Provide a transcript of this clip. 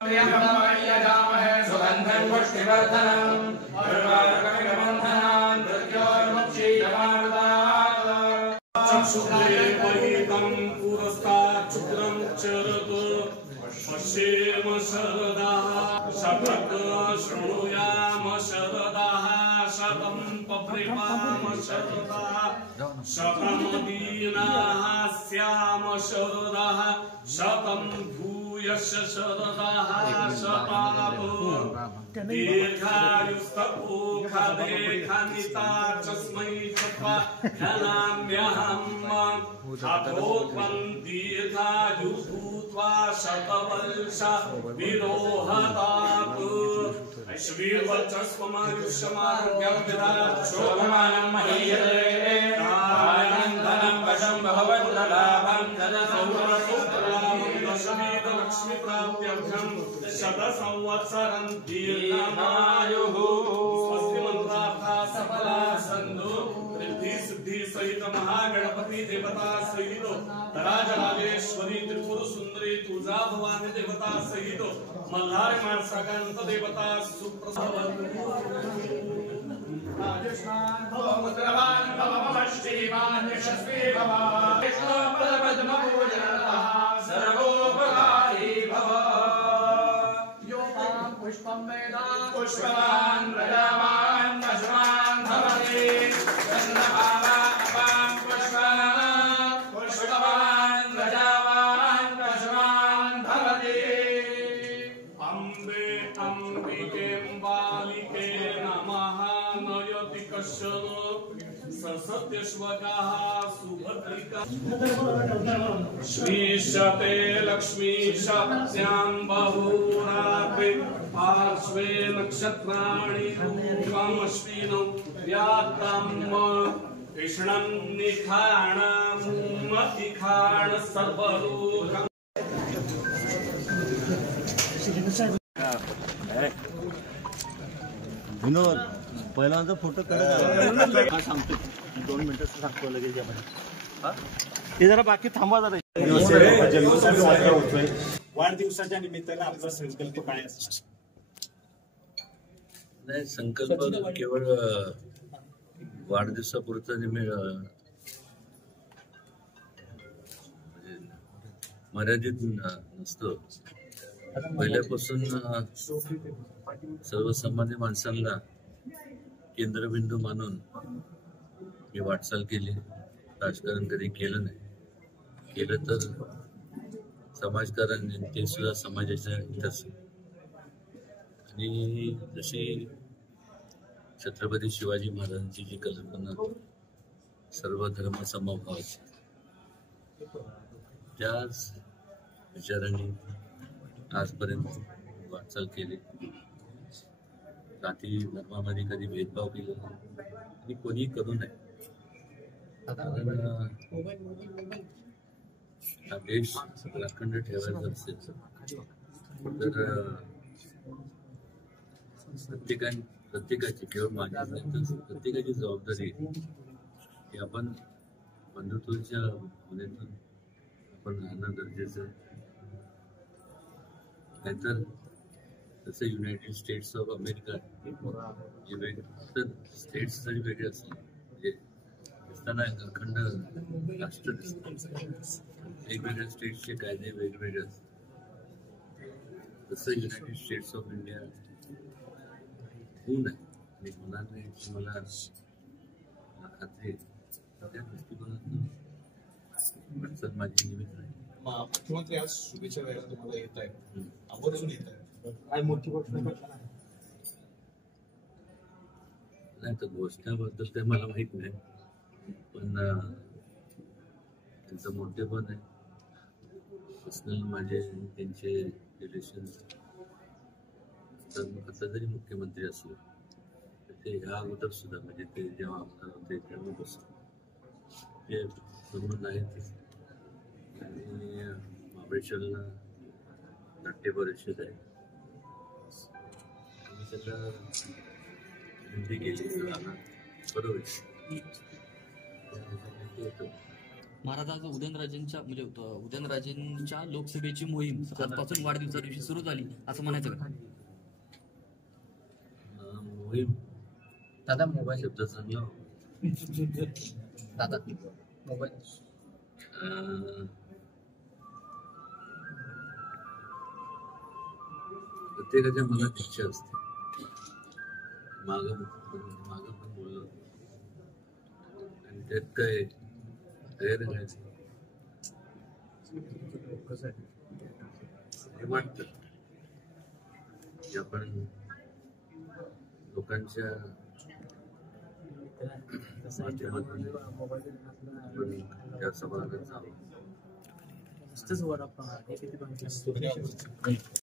यजामहे सुगन्धं पुष्टिवर्धनम् उर्वारुकमिकबन्धनान् मृत्योर्मुक्षीयमामृतात् चक्षुर्लेपहितं पुरस्तात् शुक्रं चरत् पश्येम शरदाः शपथ शृणुयाम शरदाः शतं पप्रिपाम शरदाः शतमदीनाः स्याम शरदाः शतं यश शरदाः शतावो दीर्घायुस्तपोखदेखानिता चस्मै चत्वा ध्यानाम्यहम् अथोत्वं दीर्घायु भूत्वा शतवर्ष विरोहतात् ऐश्वर्यवर्चस्वमायुष्यमारोग्यं विदधात् शोभमानं महीयते आनन्दनं वशं भगवद्लाभं जलसौरसौतलाभं दशमेध लक्ष्मी प्राप्त्यर्थं शतसंवत्सरं दीर्घमायुः स्वस्ति मंत्रार्थाः सफला सन्तु रिद्धि सिद्धि सहित महागणपति देवता सहित राजराजेश्वरी त्रिपुर सुंदरी तुळजा भवानी देवता सहित मल्हारी माणसाकांत देवता सुप्रसाद राजस्थान भव मुद्रवान भव मष्टीवान यशस्वी भव विष्णु पद पद्म पूजनः सर्वोपकारी भव योपां पुष्पं वेदा पुष्पवान प्रजावान पशुवान भवति चन्द्रभावा अपां पुष्पवान प्रजावान पशुवान भवति अम्बे अम्बिके बालिके नमः नयति कश्चन सत्यश्वकाः सुभद्रिका श्रीशते लक्ष्मी शक्त्यां बहुरात्रि पार्श्वे नक्षत्राणि रूपमश्विनौ व्यात्तं कृष्णं निखाणमतिखाण सर्वलोकम् विनोद पहिल्यांदा फोटो काढा सांगतो 2 मिनिटं सांगतो लगेच आपण ते जरा बाकी थांबवा जरा जन्मोत्सव साजरा होतोय वाढदिवसाच्या निमित्ताने आपला संकल्प काय असतो नाही संकल्प केवळ वाढदिवसापुरता मर्यादित नसतो पहिल्यापासून सर्वसामान्य माणसांना केंद्रबिंदू मानून मी वाटचाल केली राजकारण कधी केलं नाही केलं तर समाजकारण ते सुद्धा समाजाच्या हिताच आणि जशी छत्रपती शिवाजी महाराजांची जी कल्पना सर्व धर्म समभावाची त्याच विचारांनी आजपर्यंत वाटचाल केली जाती धर्मामध्ये कधी भेदभाव केला नाही आणि कोणी करू नये कारण हा देश अखंड ठेवायचा असेल तर प्रत्येकाची केवळ माझी नाही तर प्रत्येकाची जबाबदारी की आपण बंधुत्वाच्या भावनेतून आपण राहणं गरजेचं आहे नाहीतर जसं युनायटेड स्टेट्स ऑफ अमेरिका तर स्टेट्स जरी वेगळे असले म्हणजे दिसताना अखंड राष्ट्र दिसतं वेगवेगळ्या स्टेट्सचे कायदे वेगवेगळे असतात तसं युनायटेड स्टेट्स ऑफ इंडिया होऊ नये आणि होणार नाही याची मला खात्री आहे त्या दृष्टिकोनातून अडचण माझी निमित्त नाही मुख्यमंत्री आज शुभेच्छा द्यायला तुम्हाला येत आहे आवर्जून येत आहे काय मोठी गोष्ट नाही तर घोषणाबद्दल ते मला माहित नाही पण त्यांचं मोठेपण आहे पर्सनल माझे त्यांचे रिलेशन तर आता जरी मुख्यमंत्री असले तर ते ह्या अगोदर सुद्धा म्हणजे ते जेव्हा आमदार होते तेव्हापासून ते संबंध आहेतच आणि महाबळेश्वरला नाट्य परिषद आहे आणि त्याला विनंती केली राहणार बरोबर येतो महाराज आज उदयनराजेंच्या म्हणजे उदयनराजेंच्या लोकसभेची मोहीम आजपासून वाढदिवसा दिवशी सुरू झाली असं म्हणायचं का? मोहीम दादा मोबाईल शब्द चांगला दादा मोबाईल प्रत्येकाच्या मनात इच्छा असते. माग पण बोललो आणि त्यात काय तयार राहायचं हे वाटतं की आपण लोकांच्या माध्यमातून आपण त्या समाजात जावं. धन्यवाद.